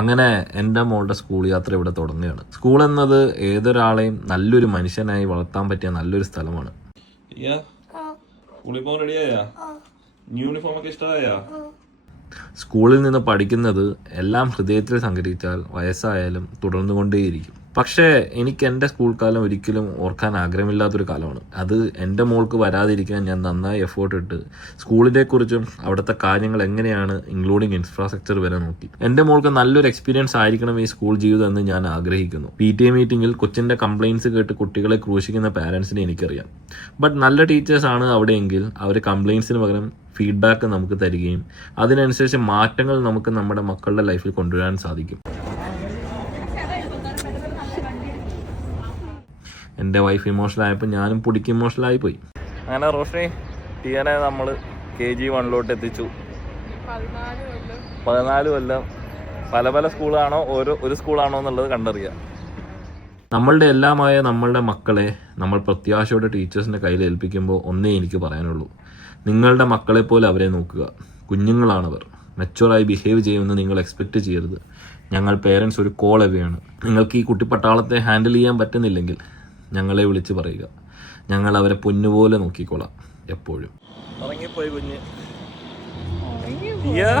അങ്ങനെ എൻ്റെ മോളുടെ സ്കൂൾ യാത്ര ഇവിടെ തുടങ്ങുകയാണ്. സ്കൂൾ എന്നത് ഏതൊരാളെയും നല്ലൊരു മനുഷ്യനായി വളർത്താൻ പറ്റിയ നല്ലൊരു സ്ഥലമാണ്. സ്കൂളിൽ നിന്ന് പഠിക്കുന്നത് എല്ലാം ഹൃദയത്തിൽ സംഗ്രഹിച്ചാൽ വയസ്സായാലും തുടർന്നുകൊണ്ടേയിരിക്കും. പക്ഷേ എനിക്ക് എൻ്റെ സ്കൂൾ കാലം ഒരിക്കലും ഓർക്കാൻ ആഗ്രഹമില്ലാത്തൊരു കാലമാണ്. അത് എൻ്റെ മോൾക്ക് വരാതിരിക്കാൻ ഞാൻ നന്നായി എഫേർട്ട് ഇട്ട് സ്കൂളിനെ കുറിച്ചും അവിടുത്തെ കാര്യങ്ങൾ എങ്ങനെയാണ് ഇൻക്ലൂഡിങ് ഇൻഫ്രാസ്ട്രക്ചർ വരെ നോക്കി. എൻ്റെ മോൾക്ക് നല്ലൊരു എക്സ്പീരിയൻസ് ആയിരിക്കണം ഈ സ്കൂൾ ജീവിതം എന്ന് ഞാൻ ആഗ്രഹിക്കുന്നു. PTA മീറ്റിംഗിൽ കൊച്ചിൻ്റെ കംപ്ലയിൻസ് കേട്ട് കുട്ടികളെ ക്രൂശിക്കുന്ന പാരൻസിനെ എനിക്കറിയാം. ബട്ട് നല്ല ടീച്ചേഴ്സാണ് അവിടെയെങ്കിൽ അവർ കംപ്ലയിൻസിന് പകരം ഫീഡ്ബാക്ക് നമുക്ക് തരികയും അതിനനുസരിച്ച് മാറ്റങ്ങൾ നമുക്ക് നമ്മുടെ മക്കളുടെ ലൈഫിൽ കൊണ്ടുവരാൻ സാധിക്കും. എൻ്റെ വൈഫ് ഇമോഷണൽ ആയപ്പോൾ ഞാനും പൊടിക്ക് ഇമോഷണലായി പോയി. അങ്ങനെ റോഷ്നി ടിയനെ നമ്മൾ KG1 എത്തിച്ചു. 14 കൊല്ലം പല പല സ്കൂളാണോ ഒരു സ്കൂളാണോ എന്നുള്ളത് കണ്ടറിയാം. നമ്മളുടെ എല്ലാമായ നമ്മളുടെ മക്കളെ നമ്മൾ പ്രത്യാശയോടെ ടീച്ചേഴ്സിൻ്റെ കയ്യിൽ ഏൽപ്പിക്കുമ്പോൾ ഒന്നേ എനിക്ക് പറയാനുള്ളൂ, നിങ്ങളുടെ മക്കളെപ്പോലെ അവരെ നോക്കുക. കുഞ്ഞുങ്ങളാണവർ. മെച്ചുവറായി ബിഹേവ് ചെയ്യുമെന്ന് നിങ്ങൾ എക്സ്പെക്റ്റ് ചെയ്യരുത്. ഞങ്ങൾ പേരൻസ് ഒരു കോൾ എവയാണ്. നിങ്ങൾക്ക് ഈ കുട്ടിപ്പട്ടാളത്തെ ഹാൻഡിൽ ചെയ്യാൻ പറ്റുന്നില്ലെങ്കിൽ ഞങ്ങളെ വിളിച്ച് പറയുക. ഞങ്ങൾ അവരെ പൊന്നുപോലെ നോക്കിക്കോളാം എപ്പോഴും. ഉറങ്ങിപ്പോയി കുഞ്ഞ്. ഉറങ്ങിപ്പോയി.